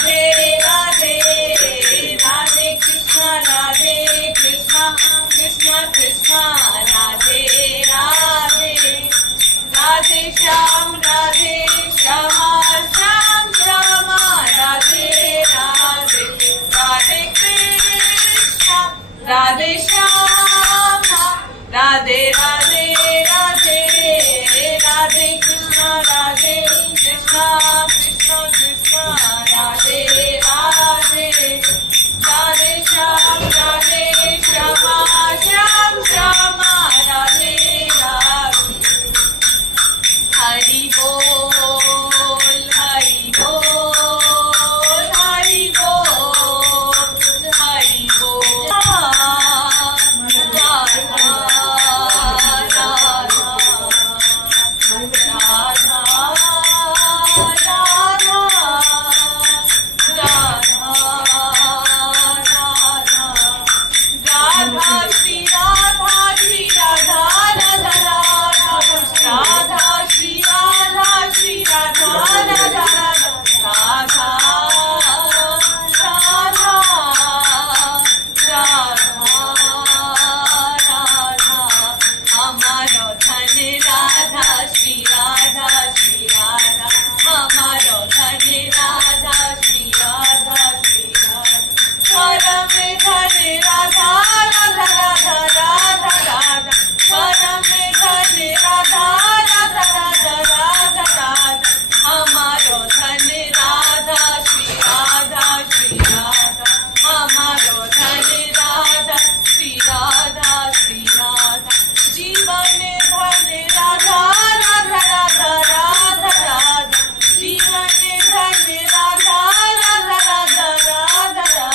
राधे राधे राधे कृष्ण कृष्ण कृष्ण राधे राधे राधे श्याम श्याम श्याम राधे राधे राधे कृष्ण राधे श्याम राधे राधे राधे राधे कृष्ण कृष्ण कृष्ण राधे राधे राधे श्याम श्याम श्याम राधे राधे हरि बोल हरि बोल हरि बोल हरि बोल राधा राधा राधा श्री राधा श्री राधा राधा राधा श्री राधा राधा राधा हमारो धन राधा श्री राधा हमारो धन राधा श्री राधा परम धन राधा राधा राधा राधा राधा परम धन राधा राधा राधा राधा राधा हमारो धन राधा श्री राधा हमारो धन राधा श्री राधा जीवन धन राधा राधा राधा राधा राधा जीवन धन राधा राधा राधा राधा राधा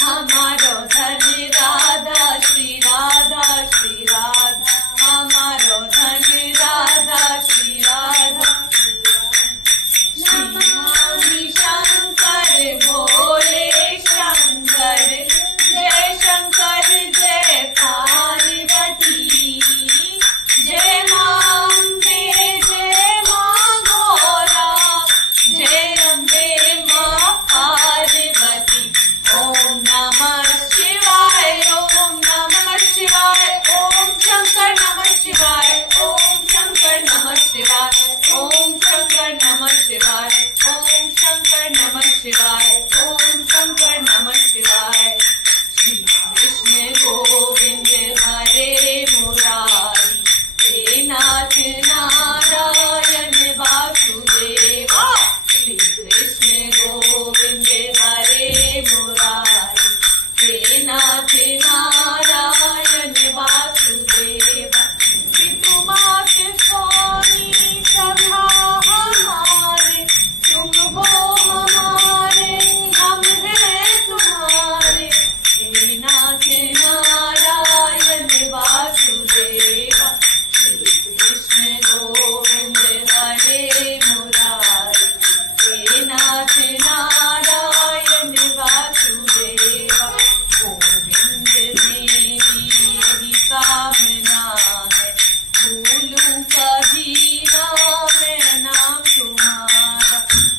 हमारो धन राधा श्री राधा हमारो धन राधा श्री राधा श्री शंकर भोले शंकर जय पार्वती जय मांबे जय मां घोरा जय अम्बे मां पार्वती ओम नमः शिवाय ओम नमः शिवाय ओम शंकर नमः शिवाय ओम शंकर नमः शिवाय ओम शंकर नमः शिवाय ओम शंकर नमः शिवाय ओम शंकर नमः शिवाय